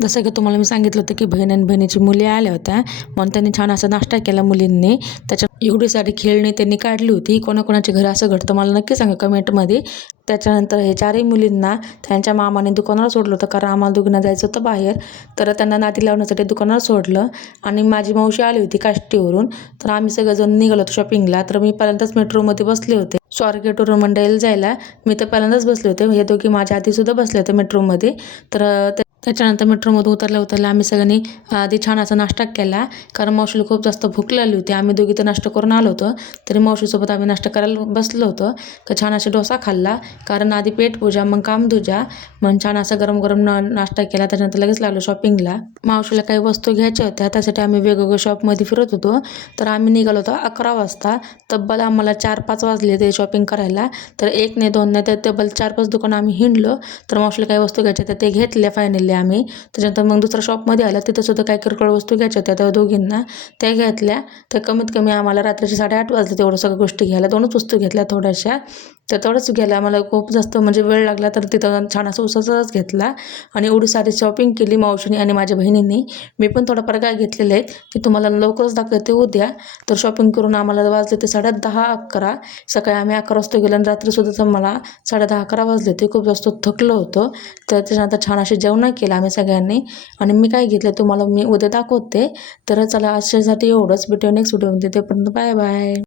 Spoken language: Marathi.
जसं की तुम्हाला मी सांगितलं होतं की बहीण आणि बहिणीची मुली आल्या होत्या, म्हणून त्यांनी छान असा नाश्ता केला मुलींनी. त्याच्यात एवढी सारी खेळणी त्यांनी काढली होती. कोणाकोणाच्या घरी असं घडतं मला नक्की सांगा कमेंटमध्ये. त्याच्यानंतर हे चारही मुलींना त्यांच्या मामाने दुकानावर सोडलं होतं, कारण आम्हाला दोघींना जायचं होतं बाहेर. तर त्यांना नादी लावण्यासाठी दुकानावर सोडलं आणि माझी मावशी आली होती काष्टीवरून. तर आम्ही सगळेजण निघालो होतो शॉपिंगला. तर मी पहिल्यांदाच मेट्रोमध्ये बसले होते स्वारगेटवरून मंडईला जायला. मी तर पहिल्यांदाच बसले होते. हे दोघी माझ्या आधीसुद्धा बसले होते मेट्रोमध्ये. तर त्याच्यानंतर मेट्रोमधून उतरल्या आम्ही सगळ्यांनी आधी छान असा नाश्ता केला, कारण मावशीला खूप जास्त भूक लागली होती. आम्ही दोघी तर नाश्ता करून आलो होतो, तरी मावशीसोबत आम्ही नाश्ता करायला बसलो होतो. तर छान असा डोसा खाल्ला, कारण आधी पेटपूजा मग कामधुजा. मग छान असा गरम गरम नाश्ता केला. त्याच्यानंतर लगेच लागलो शॉपिंगला. मावशीला काही वस्तू घ्यायच्या होत्या, त्यासाठी आम्ही वेगवेगळ्या शॉपमध्ये फिरत होतो. तर आम्ही निघालो होतो 11 वाजता. तब्बल आम्हाला 4-5 वाजले ते शॉपिंग करायला. तर एक नाही दोन नाही तर तब्बल 4-5 दुकानं आम्ही हिंडलो. तर मावशीला काही वस्तू घ्यायच्या तर ते घेतल्या फायनली आम्ही. त्याच्यानंतर मग दुसऱ्या शॉपमध्ये आल्या, तिथं सुद्धा काही किरकोळ वस्तू घ्यायच्या होत्या त्या दोघींना, त्या घेतल्या. तर कमीत कमी आम्हाला रात्रीचे 8:30 वाजले तेवढं सगळ्या गोष्टी घ्यायला. 2च वस्तू घेतल्या थोड्याशा. तर तेवढंच घ्यायला आम्हाला खूप जास्त म्हणजे वेळ लागला. तर तिथं छान असं उसाचाच घेतला आणि एवढी सारी शॉपिंग केली मावशीने आणि माझ्या बहिणींनी. मी पण थोडंफार काय घेतलेलं आहे की तुम्हाला लवकरच दाखवते उद्या. तर शॉपिंग करून आम्हाला वाजले ते 10:30-11. सकाळी आम्ही 11 वाजता गेलो आणि रात्रीसुद्धा तर मला 10:30-11 वाजले. ते खूप जास्त थकलो होतो. तर त्याच्यानंतर छान असे जेवण केलं आम्ही सगळ्यांनी आणि मी काय घेतलं तुम्हाला मी उद्या दाखवते. तर चला आजच्यासाठी एवढंच. भेटूया नेक्स्ट व्हिडिओमध्ये. तोपर्यंत बाय बाय.